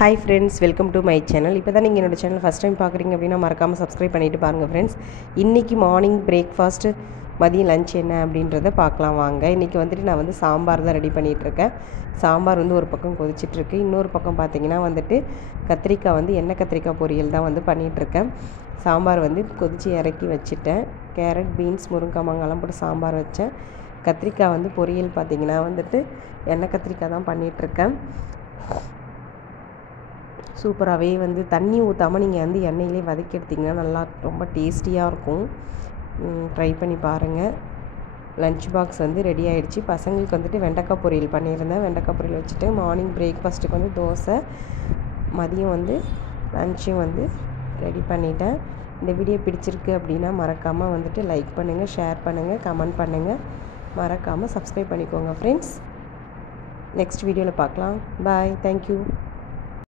Hi friends, welcome to my channel. இப்போ தான் நீங்கள் என்னோடய சேனல் ஃபஸ்ட் டைம் பார்க்குறீங்க அப்படின்னா மறக்காமல் சப்ஸ்கிரைப் பண்ணிவிட்டு பாருங்கள் ஃப்ரெண்ட்ஸ். இன்றைக்கி மார்னிங் பிரேக்ஃபாஸ்ட்டு மதியம் லஞ்ச் என்ன அப்படின்றத பார்க்கலாம் வாங்க. இன்றைக்கி வந்துட்டு நான் வந்து சாம்பார் தான் ரெடி பண்ணிகிட்ருக்கேன். சாம்பார் வந்து ஒரு பக்கம் கொதிச்சிட்ருக்கு, இன்னொரு பக்கம் பார்த்திங்கன்னா வந்துட்டு கத்திரிக்காய் வந்து எண்ணெய் கத்திரிக்காய் பொரியல் தான் வந்து பண்ணிகிட்ருக்கேன். சாம்பார் வந்து கொதித்து இறக்கி வச்சுட்டேன். கேரட், பீன்ஸ், முருங்கக்காய், மாங்காய்லாம் போட்டு சாம்பார் வச்சேன். கத்திரிக்காய் வந்து பொரியல் பார்த்திங்கன்னா வந்துட்டு எண்ணெய் கத்திரிக்காய் தான் பண்ணிகிட்ருக்கேன். சூப்பராகவே வந்து தண்ணி ஊற்றாமல் நீங்கள் வந்து எண்ணெயிலே வதக்கி எடுத்திங்கன்னா நல்லா ரொம்ப டேஸ்டியாக இருக்கும். ட்ரை பண்ணி பாருங்கள். லன்ச் பாக்ஸ் வந்து ரெடி ஆகிடுச்சு. பசங்களுக்கு வந்துட்டு வெண்டைக்காய் பொரியல் பண்ணியிருந்தேன். வெண்டைக்காய் பொரியல் வச்சுட்டு மார்னிங் பிரேக்ஃபாஸ்ட்டுக்கு வந்து தோசை, மதியம் வந்து லன்ச்சும் வந்து ரெடி பண்ணிட்டேன். இந்த வீடியோ பிடிச்சிருக்கு அப்படின்னா மறக்காமல் வந்துட்டு லைக் பண்ணுங்கள், ஷேர் பண்ணுங்கள், கமெண்ட் பண்ணுங்கள். மறக்காமல் சப்ஸ்கிரைப் பண்ணிக்கோங்க ஃப்ரெண்ட்ஸ். நெக்ஸ்ட் வீடியோவில் பார்க்கலாம். பாய், தேங்க்யூ.